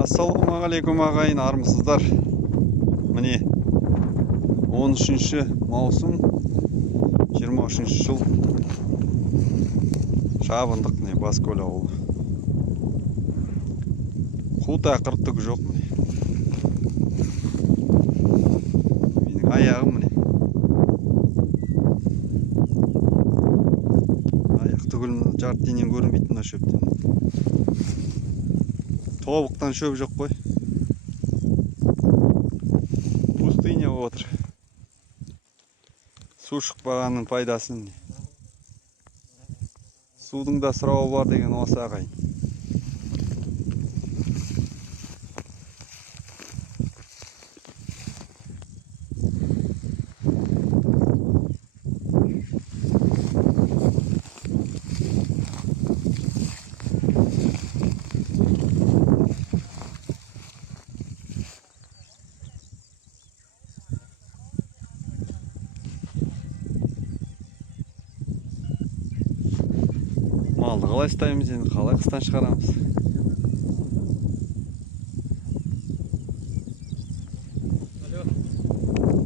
Ассалаумағалейкум ағайын, армысыздар. Міне 13 маусым 23 жыл шабындық не Баскөл ауылы. Қу тақыртық жоқ міне. Менің аяғым міне. Аяқ түгілін жарты денен көрінбейтін мына шөптен. Тобықтан шөп жоқ қой. Пустыня отыр. Су шықпағанның пайдасын. Судың да сұрауы бар деген осы ағайын. Малды қалай ұстаймыз енді, қалай қыстан шығарамыз?